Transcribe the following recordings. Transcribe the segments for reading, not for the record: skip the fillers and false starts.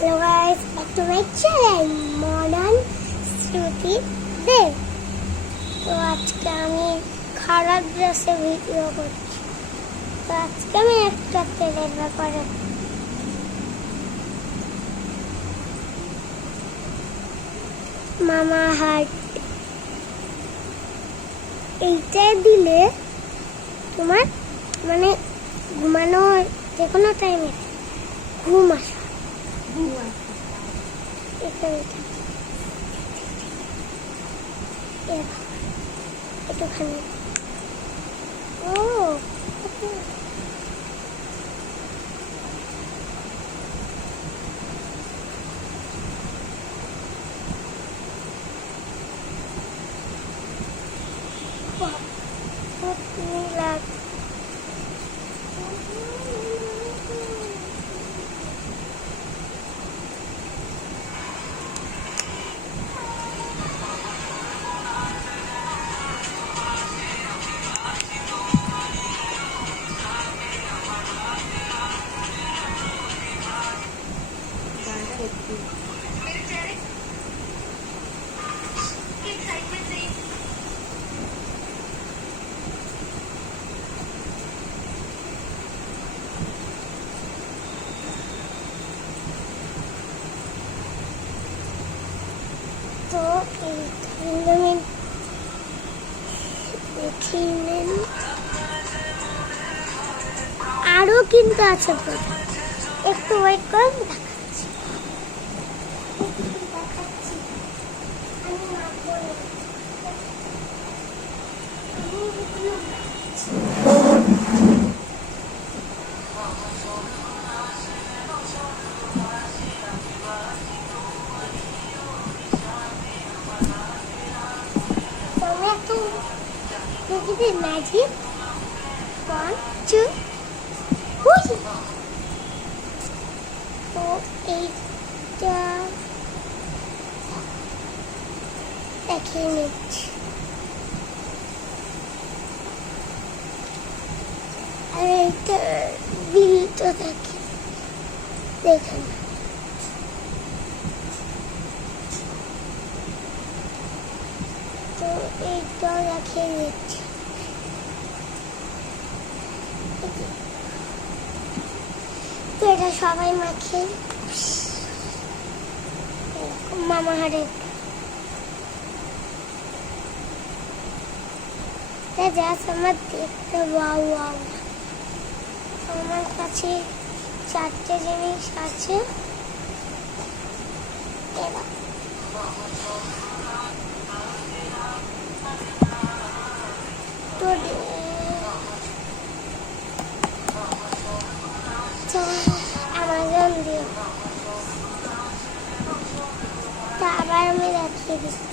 Hello guys, back to my channel Modern Shruti Dev. তো আজকে আমি খারাপ ড্রেসে ভিডিও করছি। তো আজকে আমি একটা তেলের ব্যাপারে মামা হার্ট এইটা দিলে তোমার মানে ঘুমানোর যে কোনো টাইমে ঘুম আসে। একটুখানি ও নীলা তো এইখানে আমি দেখে নেন আরো কিন্তু আছে তো একটু ওয়েট করুন দেখাচ্ছি Look at the magic. 1, 2, whoosh! So, 8 seconds. And bill to দেখেন তো এইটা রেখে দিচ্ছি। তো এটা সবাই মাখে মামা হারে জাস্ট আমার দেখতে ওয়াও ওয়াও। আমার কাছে 4টে জিনিস আছে এরা তো অ্যামাজন দিয়ে তো আবার আমি দেখিয়ে দিচ্ছি।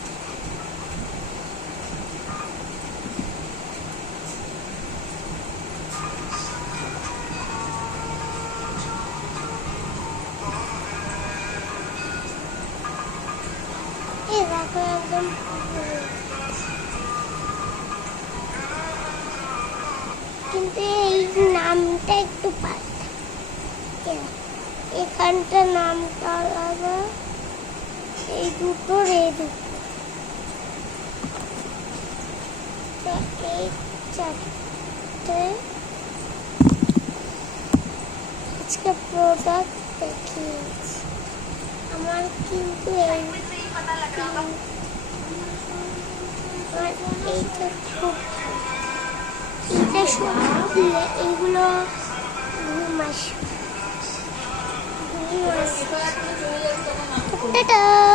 এই দেখো একদম কিন্তু এই নামটা একটু পাল্টা এখানটা নামটা আলাদা এই দুটো এই 4টে আজকে প্রোডাক্ট দেখিয়েছি আমার কিন্তু এইটা খুব এইটা সব দিলে এইগুলো ঘুম আসে। টাটা।